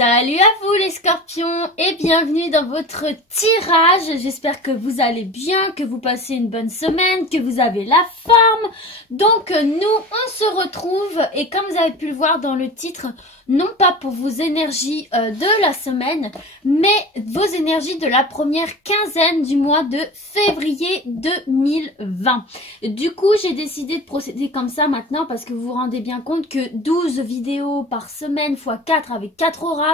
Salut à vous les scorpions et bienvenue dans votre tirage. J'espère que vous allez bien, que vous passez une bonne semaine, que vous avez la forme. Donc nous on se retrouve et comme vous avez pu le voir dans le titre, non pas pour vos énergies de la semaine, mais vos énergies de la première quinzaine du mois de février 2020. Du coup j'ai décidé de procéder comme ça maintenant parce que vous vous rendez bien compte que 12 vidéos par semaine x 4 avec 4 oracles,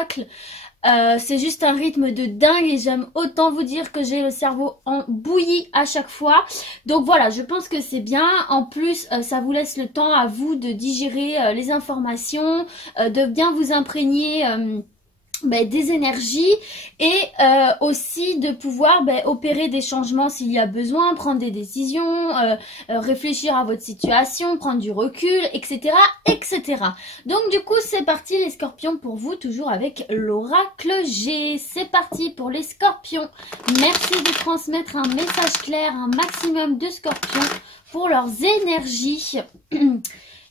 c'est juste un rythme de dingue et j'aime autant vous dire que j'ai le cerveau en bouillie à chaque fois. Donc voilà, je pense que c'est bien. En plus, ça vous laisse le temps à vous de digérer les informations, de bien vous imprégner des énergies et aussi de pouvoir opérer des changements s'il y a besoin, prendre des décisions, réfléchir à votre situation, prendre du recul, etc. etc. Donc du coup c'est parti les scorpions pour vous, toujours avec l'oracle G. C'est parti pour les scorpions. Merci de transmettre un message clair à un maximum de scorpions pour leurs énergies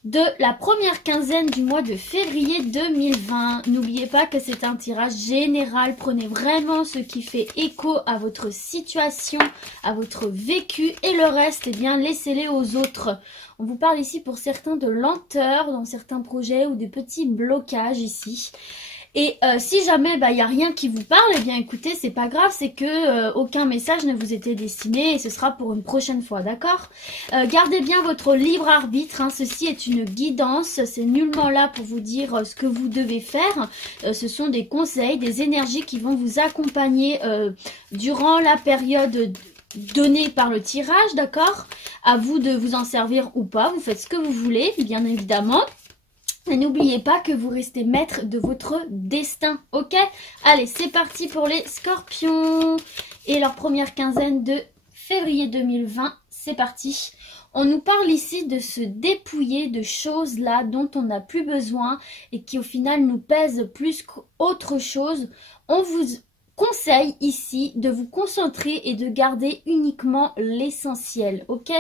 de la première quinzaine du mois de février 2020. N'oubliez pas que c'est un tirage général. Prenez vraiment ce qui fait écho à votre situation, à votre vécu et le reste, eh bien, laissez-les aux autres. On vous parle ici pour certains de lenteur dans certains projets ou de petits blocages ici. Et si jamais il n'y a rien qui vous parle, eh bien écoutez, c'est pas grave, c'est que aucun message ne vous était destiné et ce sera pour une prochaine fois, d'accord? Gardez bien votre libre arbitre, hein, ceci est une guidance, c'est nullement là pour vous dire ce que vous devez faire. Ce sont des conseils, des énergies qui vont vous accompagner durant la période donnée par le tirage, d'accord? À vous de vous en servir ou pas, vous faites ce que vous voulez, bien évidemment. Et n'oubliez pas que vous restez maître de votre destin, ok? Allez, c'est parti pour les scorpions. Et leur première quinzaine de février 2020, c'est parti. On nous parle ici de se dépouiller de choses là dont on n'a plus besoin et qui au final nous pèsent plus qu'autre chose. On vous conseille ici de vous concentrer et de garder uniquement l'essentiel, ok?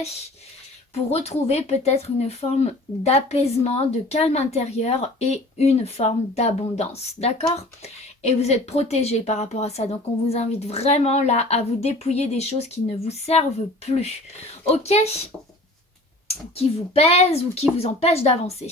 Pour retrouver peut-être une forme d'apaisement, de calme intérieur et une forme d'abondance, d'accord? Et vous êtes protégé par rapport à ça, donc on vous invite vraiment là à vous dépouiller des choses qui ne vous servent plus, ok? Qui vous pèsent ou qui vous empêchent d'avancer.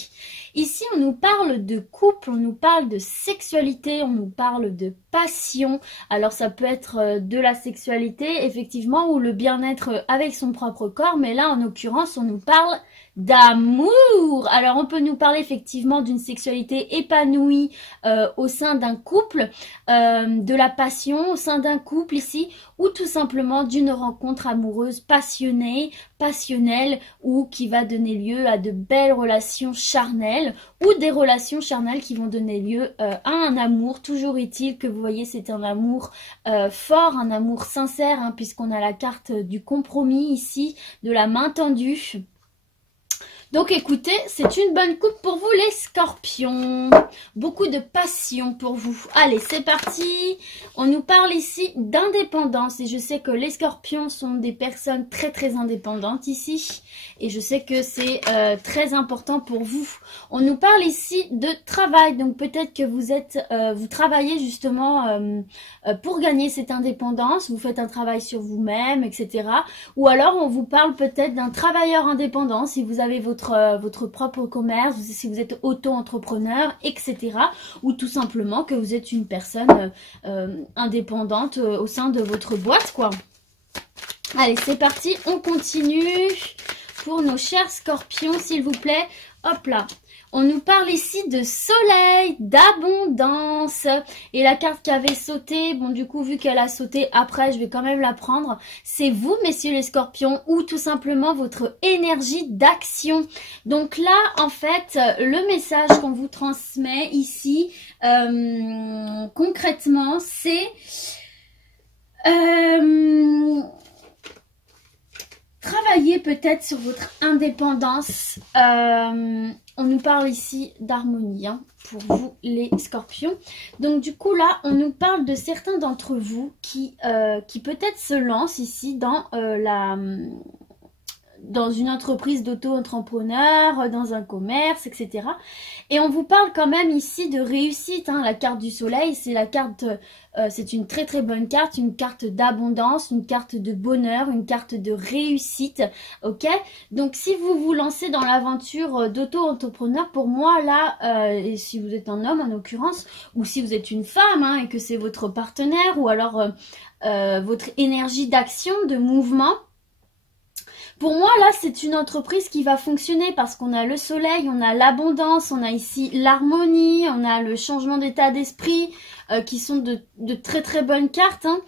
Ici, on nous parle de couple, on nous parle de sexualité, on nous parle de passion. Alors, ça peut être de la sexualité, effectivement, ou le bien-être avec son propre corps. Mais là, en l'occurrence, on nous parle d'amour. Alors, on peut nous parler effectivement d'une sexualité épanouie au sein d'un couple, de la passion au sein d'un couple ici, ou tout simplement d'une rencontre amoureuse passionnée, passionnelle, ou qui va donner lieu à de belles relations charnelles, ou des relations charnelles qui vont donner lieu à un amour. Toujours est-il que vous voyez, c'est un amour fort, un amour sincère, hein, puisqu'on a la carte du compromis ici, de la main tendue. Donc écoutez, c'est une bonne coupe pour vous les scorpions. Beaucoup de passion pour vous. Allez, c'est parti. On nous parle ici d'indépendance. Et je sais que les scorpions sont des personnes très très indépendantes ici. Et je sais que c'est très important pour vous. On nous parle ici de travail. Donc peut-être que vous travaillez justement pour gagner cette indépendance. Vous faites un travail sur vous-même, etc. Ou alors on vous parle peut-être d'un travailleur indépendant si vous avez votre propre commerce, si vous êtes auto-entrepreneur, etc. Ou tout simplement que vous êtes une personne indépendante au sein de votre boîte, quoi. Allez, c'est parti, on continue pour nos chers scorpions, s'il vous plaît. Hop là. On nous parle ici de soleil, d'abondance. Et la carte qui avait sauté, bon du coup vu qu'elle a sauté après, je vais quand même la prendre. C'est vous messieurs les scorpions ou tout simplement votre énergie d'action. Donc là en fait le message qu'on vous transmet ici concrètement c'est... travaillez peut-être sur votre indépendance. On nous parle ici d'harmonie hein, pour vous les scorpions. Donc du coup là, on nous parle de certains d'entre vous qui peut-être se lancent ici dans dans une entreprise d'auto-entrepreneur, dans un commerce, etc. Et on vous parle quand même ici de réussite, hein. La carte du soleil, c'est la carte, c'est une très très bonne carte, une carte d'abondance, une carte de bonheur, une carte de réussite, ok? Donc si vous vous lancez dans l'aventure d'auto-entrepreneur, pour moi là, et si vous êtes un homme en l'occurrence, ou si vous êtes une femme, hein, et que c'est votre partenaire, ou alors votre énergie d'action, de mouvement, pour moi, là, c'est une entreprise qui va fonctionner parce qu'on a le soleil, on a l'abondance, on a ici l'harmonie, on a le changement d'état d'esprit, qui sont de très très bonnes cartes, hein.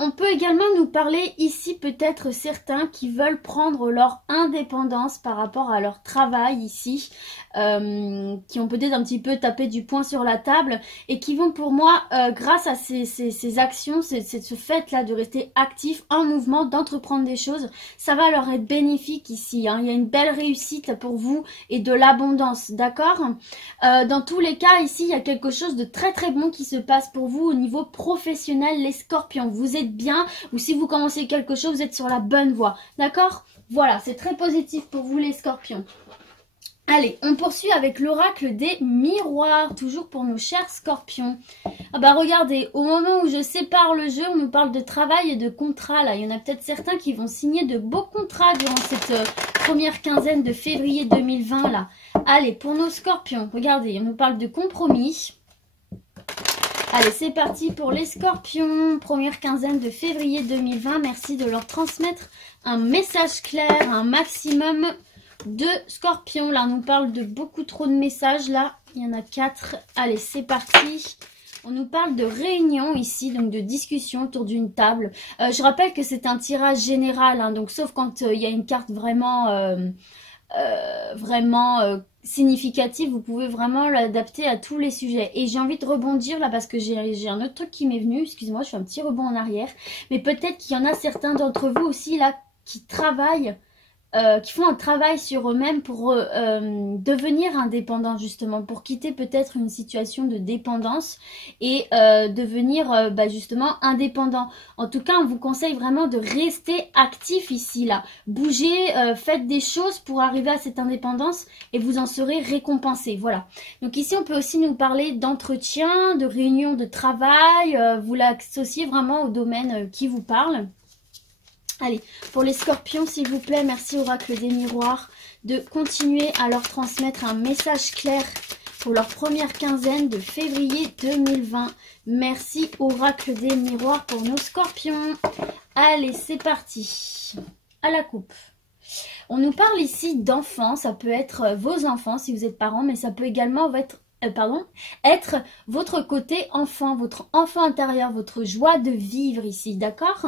On peut également nous parler ici peut-être certains qui veulent prendre leur indépendance par rapport à leur travail ici, qui ont peut-être un petit peu tapé du poing sur la table et qui vont pour moi, grâce à ces actions, ce fait-là de rester actif, en mouvement, d'entreprendre des choses, ça va leur être bénéfique ici, hein. Il y a une belle réussite pour vous et de l'abondance, d'accord? Dans tous les cas, ici, il y a quelque chose de très très bon qui se passe pour vous au niveau professionnel, les scorpions. Vous êtes bien, ou si vous commencez quelque chose, vous êtes sur la bonne voie, d'accord? Voilà, c'est très positif pour vous les scorpions. Allez, on poursuit avec l'oracle des miroirs, toujours pour nos chers scorpions. Ah bah regardez, au moment où je sépare le jeu, on nous parle de travail et de contrat là. Il y en a peut-être certains qui vont signer de beaux contrats durant cette première quinzaine de février 2020 là. Allez, pour nos scorpions, regardez, on nous parle de compromis. Allez, c'est parti pour les scorpions, première quinzaine de février 2020. Merci de leur transmettre un message clair, un maximum de scorpions. Là, on nous parle de beaucoup trop de messages. Là, il y en a 4. Allez, c'est parti. On nous parle de réunion ici, donc de discussion autour d'une table. Je rappelle que c'est un tirage général, hein, donc sauf quand il y a une carte vraiment... significative, vous pouvez vraiment l'adapter à tous les sujets. Et j'ai envie de rebondir là parce que j'ai un autre truc qui m'est venu, excusez-moi, je fais un petit rebond en arrière, mais peut-être qu'il y en a certains d'entre vous aussi là qui travaillent, qui font un travail sur eux-mêmes pour devenir indépendants justement, pour quitter peut-être une situation de dépendance et devenir justement indépendant. En tout cas, on vous conseille vraiment de rester actif ici là. Bougez, faites des choses pour arriver à cette indépendance et vous en serez récompensé. Voilà. Donc ici, on peut aussi nous parler d'entretien, de réunion de travail. Vous l'associez vraiment au domaine qui vous parle. Allez, pour les scorpions, s'il vous plaît, merci Oracle des miroirs de continuer à leur transmettre un message clair pour leur première quinzaine de février 2020. Merci Oracle des miroirs pour nos scorpions. Allez, c'est parti. À la coupe. On nous parle ici d'enfants, ça peut être vos enfants si vous êtes parents, mais ça peut également être votre côté enfant, votre enfant intérieur, votre joie de vivre ici, d'accord ?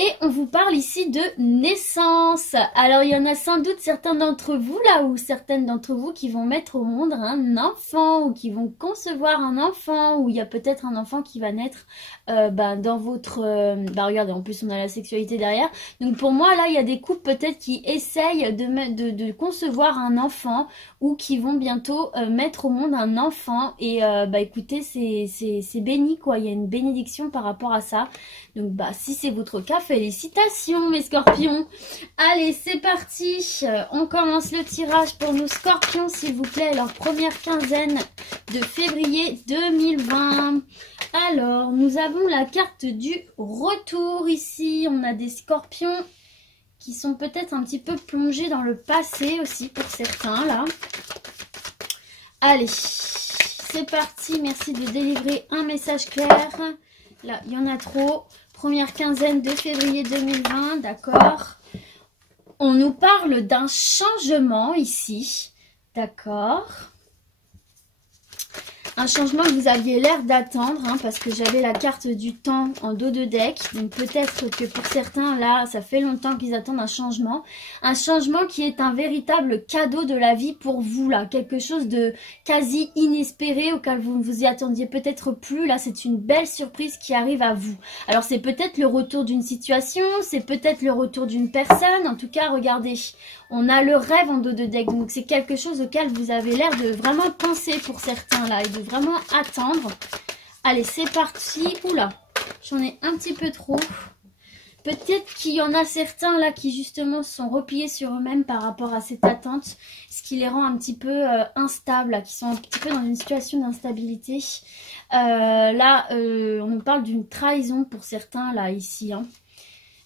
Et on vous parle ici de naissance. Alors, il y en a sans doute certains d'entre vous là, ou certaines d'entre vous qui vont mettre au monde un enfant, ou qui vont concevoir un enfant, ou il y a peut-être un enfant qui va naître dans votre... regardez, en plus on a la sexualité derrière. Donc pour moi, là, il y a des couples peut-être qui essayent de concevoir un enfant, ou qui vont bientôt mettre au monde un enfant. Et écoutez, c'est béni quoi, il y a une bénédiction par rapport à ça. Donc si c'est votre cas, félicitations mes scorpions. Allez, c'est parti. On commence le tirage pour nos scorpions, s'il vous plaît. Leur première quinzaine de février 2020. Alors, nous avons la carte du retour ici. On a des scorpions qui sont peut-être un petit peu plongés dans le passé aussi pour certains là. Allez, c'est parti. Merci de délivrer un message clair. Là, il y en a trop. Première quinzaine de février 2020, d'accord. On nous parle d'un changement ici, d'accord. Un changement que vous aviez l'air d'attendre, hein, parce que j'avais la carte du temps en dos de deck. Donc peut-être que pour certains, là, ça fait longtemps qu'ils attendent un changement. Un changement qui est un véritable cadeau de la vie pour vous, là. Quelque chose de quasi inespéré, auquel vous ne vous y attendiez peut-être plus. Là, c'est une belle surprise qui arrive à vous. Alors c'est peut-être le retour d'une situation, c'est peut-être le retour d'une personne. En tout cas, regardez, on a le rêve en dos de deck. Donc c'est quelque chose auquel vous avez l'air de vraiment penser pour certains, là, et de vraiment attendre. Allez, c'est parti. Oula, j'en ai un petit peu trop. Peut-être qu'il y en a certains là qui justement sont repliés sur eux-mêmes par rapport à cette attente, ce qui les rend un petit peu instables, là, qui sont un petit peu dans une situation d'instabilité. On nous parle d'une trahison pour certains là ici. Hein.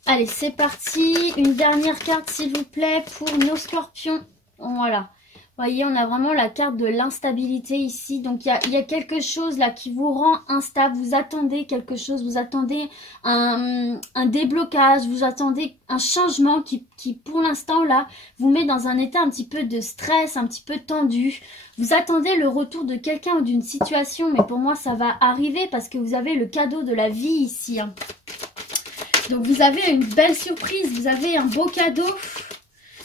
Allez, c'est parti. Une dernière carte s'il vous plaît pour nos scorpions. Voilà. Vous voyez, on a vraiment la carte de l'instabilité ici. Donc, il y a quelque chose là qui vous rend instable. Vous attendez quelque chose. Vous attendez un déblocage. Vous attendez un changement qui pour l'instant, là, vous met dans un état un petit peu de stress, un petit peu tendu. Vous attendez le retour de quelqu'un ou d'une situation. Mais pour moi, ça va arriver parce que vous avez le cadeau de la vie ici. Hein. Donc, vous avez une belle surprise. Vous avez un beau cadeau.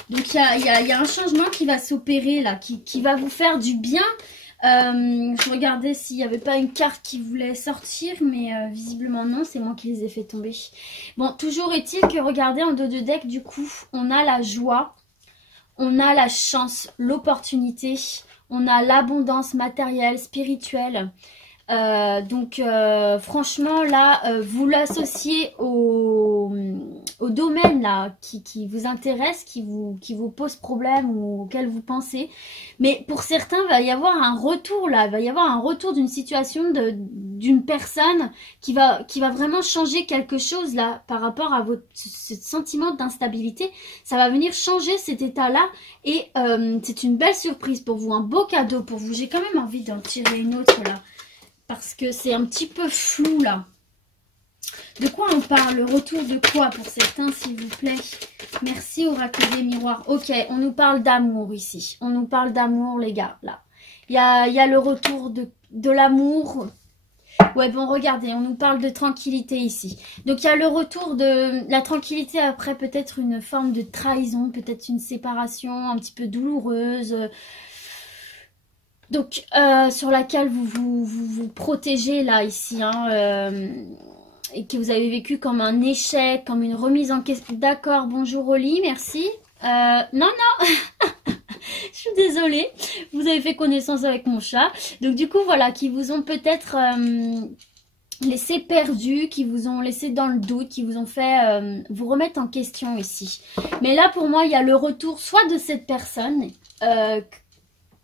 Donc, il y a un changement qui va s'opérer là, qui va vous faire du bien. Je regardais s'il n'y avait pas une carte qui voulait sortir, mais visiblement non, c'est moi qui les ai fait tomber. Bon, toujours est-il que, regardez, en dos de deck, du coup, on a la joie, on a la chance, l'opportunité, on a l'abondance matérielle, spirituelle. Franchement là vous l'associez au domaine là qui vous intéresse, qui vous pose problème ou auquel vous pensez, mais pour certains il va y avoir un retour là, il va y avoir un retour d'une situation d'une personne qui va vraiment changer quelque chose là par rapport à ce sentiment d'instabilité. Ça va venir changer cet état là et c'est une belle surprise pour vous, un beau cadeau pour vous. J'ai quand même envie d'en tirer une autre là parce que c'est un petit peu flou là. De quoi on parle? Le retour de quoi pour certains, s'il vous plaît? Merci, oracle des miroirs. Ok, on nous parle d'amour ici. On nous parle d'amour, les gars, là. Il y a le retour de l'amour. Ouais, bon, regardez, on nous parle de tranquillité ici. Donc, il y a le retour de la tranquillité après peut-être une forme de trahison, peut-être une séparation un petit peu douloureuse. Donc, sur laquelle vous protégez là, ici, hein, et que vous avez vécu comme un échec, comme une remise en question. D'accord, bonjour Oli, merci. Non, je suis désolée, vous avez fait connaissance avec mon chat. Donc du coup, voilà, qui vous ont peut-être laissé perdu, qui vous ont laissé dans le doute, qui vous ont fait vous remettre en question ici. Mais là, pour moi, il y a le retour soit de cette personne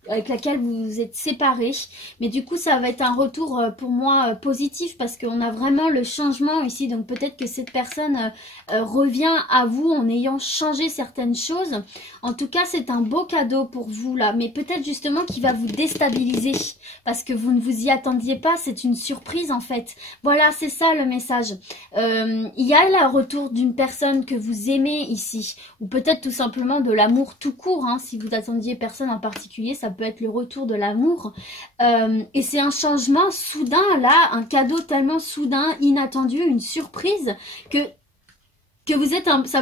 avec laquelle vous vous êtes séparés, mais du coup ça va être un retour pour moi positif parce qu'on a vraiment le changement ici. Donc peut-être que cette personne revient à vous en ayant changé certaines choses. En tout cas c'est un beau cadeau pour vous là, mais peut-être justement qui va vous déstabiliser parce que vous ne vous y attendiez pas. C'est une surprise en fait. Voilà, c'est ça le message. Il y a le retour d'une personne que vous aimez ici, ou peut-être tout simplement de l'amour tout court, hein. Si vous attendiez personne en particulier, ça peut être le retour de l'amour. Et c'est un changement soudain, là, un cadeau tellement soudain, inattendu, une surprise que vous êtes ça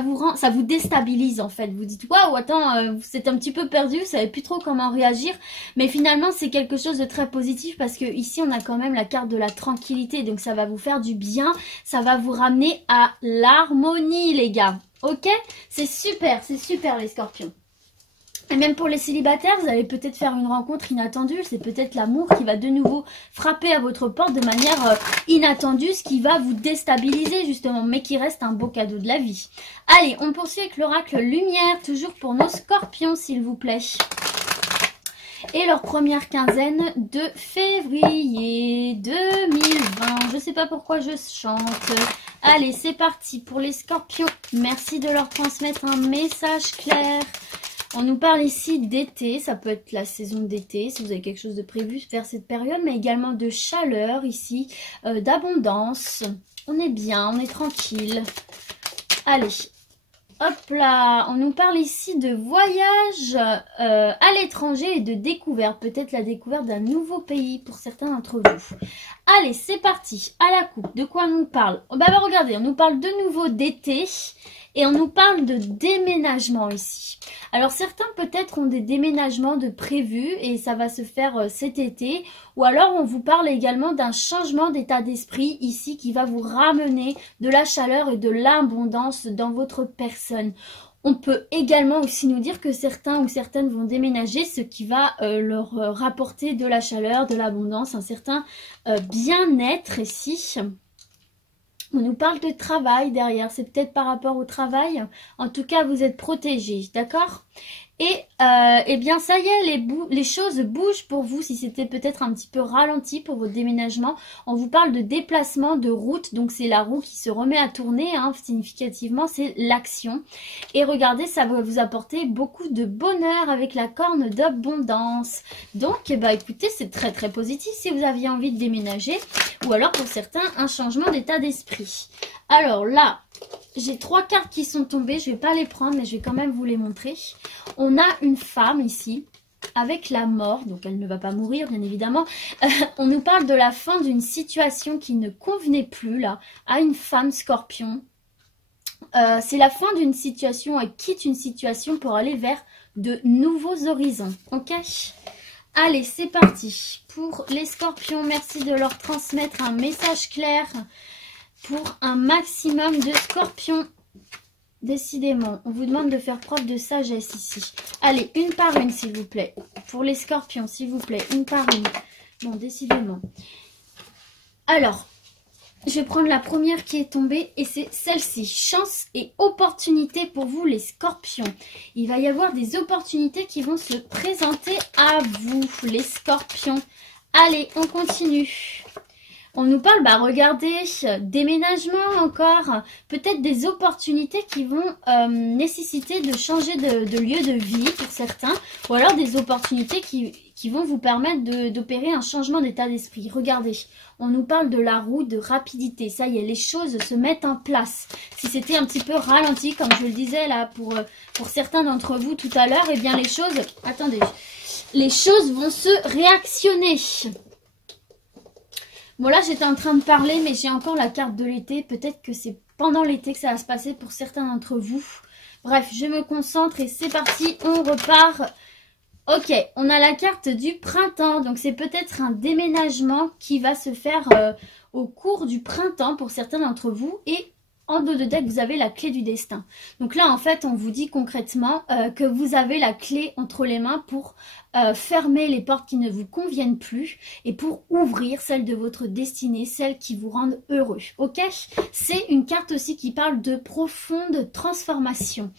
vous déstabilise en fait. Vous dites waouh, attends, vous êtes un petit peu perdu, vous savez plus trop comment réagir, mais finalement c'est quelque chose de très positif parce que ici on a quand même la carte de la tranquillité, donc ça va vous faire du bien, ça va vous ramener à l'harmonie les gars. Ok, c'est super les scorpions. Et même pour les célibataires, vous allez peut-être faire une rencontre inattendue. C'est peut-être l'amour qui va de nouveau frapper à votre porte de manière inattendue, ce qui va vous déstabiliser justement, mais qui reste un beau cadeau de la vie. Allez, on poursuit avec l'oracle lumière, toujours pour nos scorpions s'il vous plaît. Et leur première quinzaine de février 2020. Je sais pas pourquoi je chante. Allez, c'est parti pour les scorpions. Merci de leur transmettre un message clair. On nous parle ici d'été, ça peut être la saison d'été, si vous avez quelque chose de prévu vers cette période, mais également de chaleur ici, d'abondance. On est bien, on est tranquille. Allez, hop là, on nous parle ici de voyage à l'étranger et de découverte, peut-être la découverte d'un nouveau pays pour certains d'entre vous. Allez, c'est parti, à la coupe, de quoi on nous parle? Bah regardez, on nous parle de nouveau d'été. Et on nous parle de déménagement ici. Alors certains peut-être ont des déménagements de prévus et ça va se faire cet été. Ou alors on vous parle également d'un changement d'état d'esprit ici qui va vous ramener de la chaleur et de l'abondance dans votre personne. On peut également aussi nous dire que certains ou certaines vont déménager, ce qui va leur rapporter de la chaleur, de l'abondance, un certain bien-être ici. On nous parle de travail derrière, c'est peut-être par rapport au travail. En tout cas, vous êtes protégés, d'accord? Et eh bien, ça y est, les choses bougent pour vous. Si c'était peut-être un petit peu ralenti pour votre déménagement, on vous parle de déplacement, de route. Donc, c'est la roue qui se remet à tourner, hein, significativement, c'est l'action. Et regardez, ça va vous apporter beaucoup de bonheur avec la corne d'abondance. Donc, eh ben, écoutez, c'est très très positif si vous aviez envie de déménager. Ou alors, pour certains, un changement d'état d'esprit. Alors là, j'ai 3 cartes qui sont tombées. Je ne vais pas les prendre, mais je vais quand même vous les montrer. On a une femme ici avec la mort. Donc, elle ne va pas mourir, bien évidemment. On nous parle de la fin d'une situation qui ne convenait plus, là, à une femme scorpion. C'est la fin d'une situation. Elle quitte une situation pour aller vers de nouveaux horizons. Ok ? Allez, c'est parti. Pour les scorpions, merci de leur transmettre un message clair pour un maximum de scorpions. Décidément, on vous demande de faire preuve de sagesse ici. Allez, une par une, s'il vous plaît. Pour les scorpions, s'il vous plaît, une par une. Bon, décidément. Alors, je vais prendre la première qui est tombée et c'est celle-ci. Chance et opportunité pour vous, les scorpions. Il va y avoir des opportunités qui vont se présenter à vous, les scorpions. Allez, on continue. On nous parle, bah regardez, déménagement encore, peut-être des opportunités qui vont nécessiter de changer de lieu de vie pour certains, ou alors des opportunités qui vont vous permettre d'opérer un changement d'état d'esprit. Regardez, on nous parle de la roue de rapidité, ça y est, les choses se mettent en place. Si c'était un petit peu ralenti, comme je le disais là pour certains d'entre vous tout à l'heure, eh bien les choses, attendez, les choses vont se réactionner. Bon là j'étais en train de parler mais j'ai encore la carte de l'été. Peut-être que c'est pendant l'été que ça va se passer pour certains d'entre vous. Bref, je me concentre et c'est parti, on repart. Ok, on a la carte du printemps. Donc c'est peut-être un déménagement qui va se faire au cours du printemps pour certains d'entre vous. Et en dos de deck, vous avez la clé du destin. Donc là, en fait, on vous dit concrètement que vous avez la clé entre les mains pour fermer les portes qui ne vous conviennent plus et pour ouvrir celles de votre destinée, celles qui vous rendent heureux. Ok? C'est une carte aussi qui parle de profonde transformation,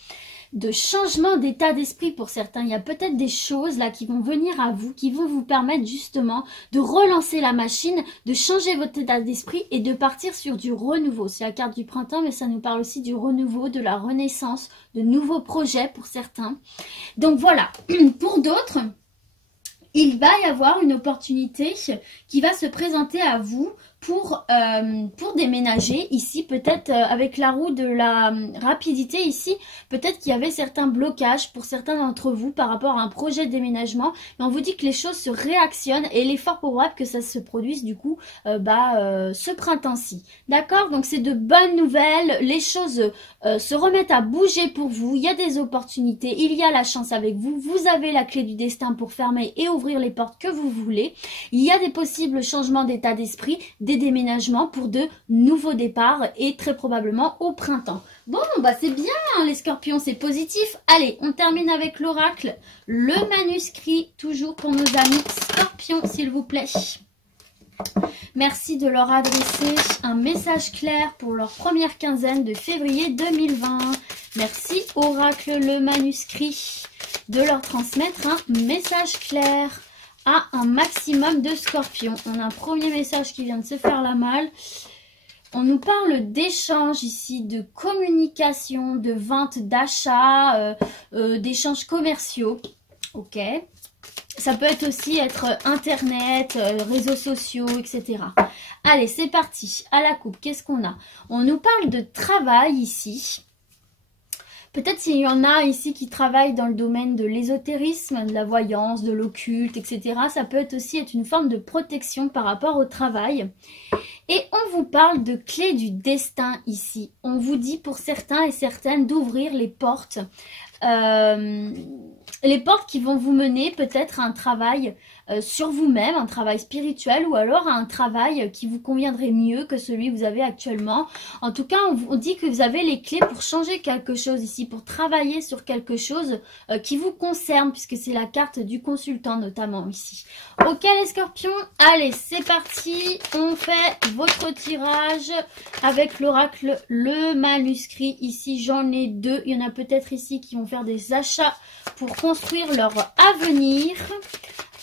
de changement d'état d'esprit pour certains. Il y a peut-être des choses là qui vont venir à vous, qui vont vous permettre justement de relancer la machine, de changer votre état d'esprit et de partir sur du renouveau. C'est la carte du printemps, mais ça nous parle aussi du renouveau, de la renaissance, de nouveaux projets pour certains. Donc voilà, pour d'autres, il va y avoir une opportunité qui va se présenter à vous pour déménager ici, peut-être avec la roue de la rapidité ici, peut-être qu'il y avait certains blocages pour certains d'entre vous par rapport à un projet de déménagement, mais on vous dit que les choses se réactionnent et il est fort probable que ça se produise du coup ce printemps-ci. D'accord? Donc c'est de bonnes nouvelles, les choses se remettent à bouger pour vous, il y a des opportunités, il y a la chance avec vous, vous avez la clé du destin pour fermer et ouvrir les portes que vous voulez, il y a des possibles changements d'état d'esprit, des déménagements pour de nouveaux départs et très probablement au printemps. Bon, bah c'est bien les scorpions, c'est positif. Allez, on termine avec l'oracle, le manuscrit, toujours pour nos amis scorpions, s'il vous plaît. Merci de leur adresser un message clair pour leur première quinzaine de février 2020. Merci oracle, le manuscrit, de leur transmettre un message clair à un maximum de scorpions. On a un premier message qui vient de se faire la malle. On nous parle d'échanges ici, de communication, de vente, d'achat, d'échanges commerciaux. Ok. Ça peut être aussi internet, réseaux sociaux, etc. Allez, c'est parti. À la coupe, qu'est-ce qu'on a? On nous parle de travail ici. Peut-être s'il y en a ici qui travaillent dans le domaine de l'ésotérisme, de la voyance, de l'occulte, etc. Ça peut aussi être une forme de protection par rapport au travail. Et on vous parle de clé du destin ici. On vous dit pour certains et certaines d'ouvrir les portes les portes qui vont vous mener peut-être à un travail sur vous-même, un travail spirituel ou alors à un travail qui vous conviendrait mieux que celui que vous avez actuellement. En tout cas, on dit que vous avez les clés pour changer quelque chose ici, pour travailler sur quelque chose qui vous concerne, puisque c'est la carte du consultant notamment ici. Ok les scorpions, allez c'est parti, on fait votre tirage avec l'oracle, le manuscrit. Ici j'en ai deux, il y en a peut-être ici qui vont faire des achats pour construire leur avenir.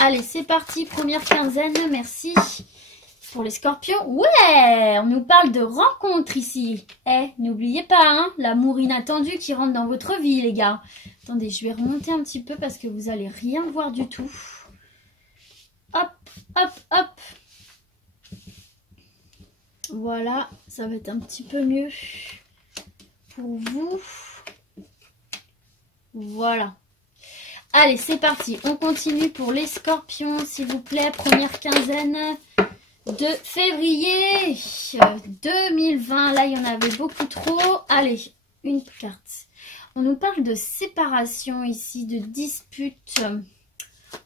Allez, c'est parti, première quinzaine, merci pour les scorpions. Ouais, on nous parle de rencontres ici. Eh, n'oubliez pas, hein, l'amour inattendu qui rentre dans votre vie, les gars. Attendez, je vais remonter un petit peu parce que vous allez rien voir du tout. Hop, hop, hop. Voilà, ça va être un petit peu mieux pour vous. Voilà. Allez, c'est parti. On continue pour les scorpions, s'il vous plaît. Première quinzaine de février 2020. Là, il y en avait beaucoup trop. Allez, une carte. On nous parle de séparation ici, de dispute.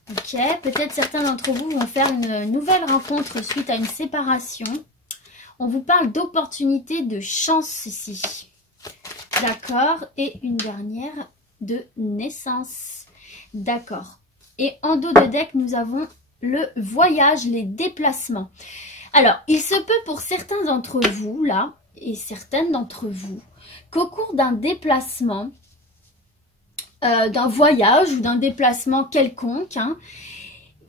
Ok, peut-être certains d'entre vous vont faire une nouvelle rencontre suite à une séparation. On vous parle d'opportunité, de chance ici. D'accord. Et une dernière de naissance. D'accord. Et en dos de deck, nous avons le voyage, les déplacements. Alors, il se peut pour certains d'entre vous, là, et certaines d'entre vous, qu'au cours d'un déplacement, d'un voyage ou d'un déplacement quelconque, hein,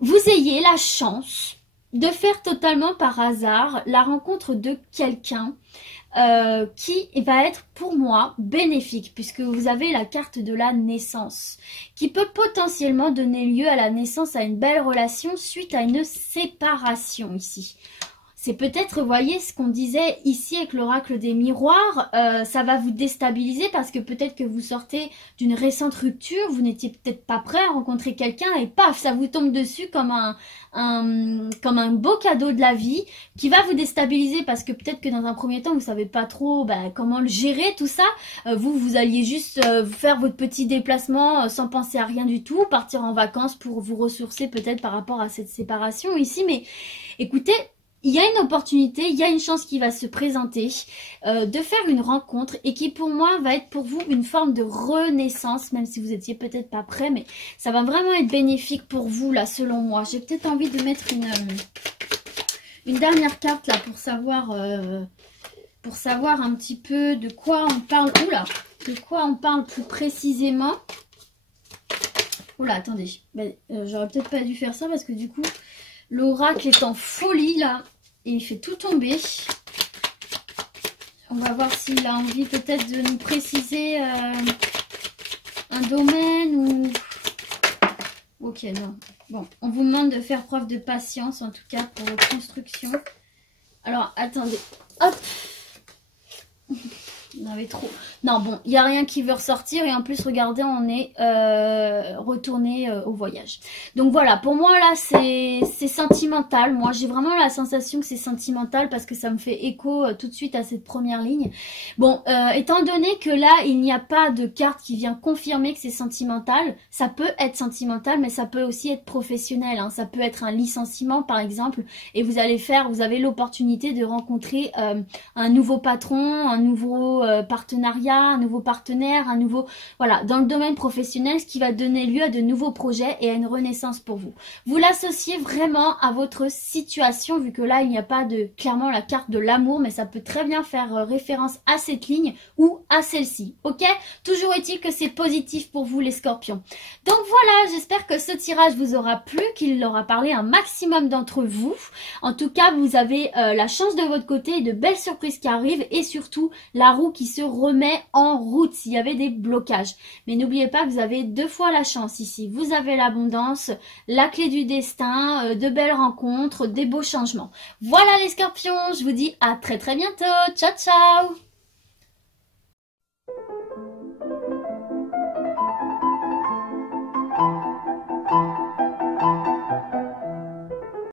vous ayez la chance de faire totalement par hasard la rencontre de quelqu'un qui va être pour moi bénéfique puisque vous avez la carte de la naissance qui peut potentiellement donner lieu à la naissance à une belle relation suite à une séparation ici. C'est peut-être, vous voyez, ce qu'on disait ici avec l'oracle des miroirs, ça va vous déstabiliser parce que peut-être que vous sortez d'une récente rupture, vous n'étiez peut-être pas prêt à rencontrer quelqu'un et paf, ça vous tombe dessus comme un beau cadeau de la vie qui va vous déstabiliser parce que peut-être que dans un premier temps, vous savez pas trop comment le gérer tout ça. Vous alliez juste faire votre petit déplacement sans penser à rien du tout, partir en vacances pour vous ressourcer peut-être par rapport à cette séparation ici. Mais écoutez, il y a une opportunité, il y a une chance qui va se présenter de faire une rencontre et qui pour moi va être pour vous une forme de renaissance, même si vous étiez peut-être pas prêt, mais ça va vraiment être bénéfique pour vous là selon moi. J'ai peut-être envie de mettre une dernière carte là pour savoir un petit peu de quoi on parle. Oula, de quoi on parle plus précisément. Oula, attendez, j'aurais peut-être pas dû faire ça parce que du coup l'oracle est en folie là. Et il fait tout tomber. On va voir s'il a envie peut-être de nous préciser un domaine ou... Ok, non. Bon, on vous demande de faire preuve de patience en tout cas pour vos constructions. Alors, attendez. Hop. On avait trop. Non, bon, il n'y a rien qui veut ressortir. Et en plus, regardez, on est retourné au voyage. Donc voilà, pour moi, là, c'est sentimental. Moi, j'ai vraiment la sensation que c'est sentimental parce que ça me fait écho tout de suite à cette première ligne. Bon, étant donné que là, il n'y a pas de carte qui vient confirmer que c'est sentimental, ça peut être sentimental, mais ça peut aussi être professionnel. Hein. Ça peut être un licenciement, par exemple, et vous avez l'opportunité de rencontrer un nouveau patron, un nouveau partenariat, un nouveau partenaire, voilà, dans le domaine professionnel, ce qui va donner lieu à de nouveaux projets et à une renaissance pour vous. Vous l'associez vraiment à votre situation, vu que là, il n'y a pas clairement la carte de l'amour, mais ça peut très bien faire référence à cette ligne ou à celle-ci, ok? Toujours est-il que c'est positif pour vous, les scorpions. Donc voilà, j'espère que ce tirage vous aura plu, qu'il aura parlé à un maximum d'entre vous. En tout cas, vous avez la chance de votre côté et de belles surprises qui arrivent et surtout la roue qui se remet en route s'il y avait des blocages. Mais n'oubliez pas que vous avez 2 fois la chance ici. Vous avez l'abondance, la clé du destin, de belles rencontres, des beaux changements. Voilà les scorpions, je vous dis à très très bientôt. Ciao ciao!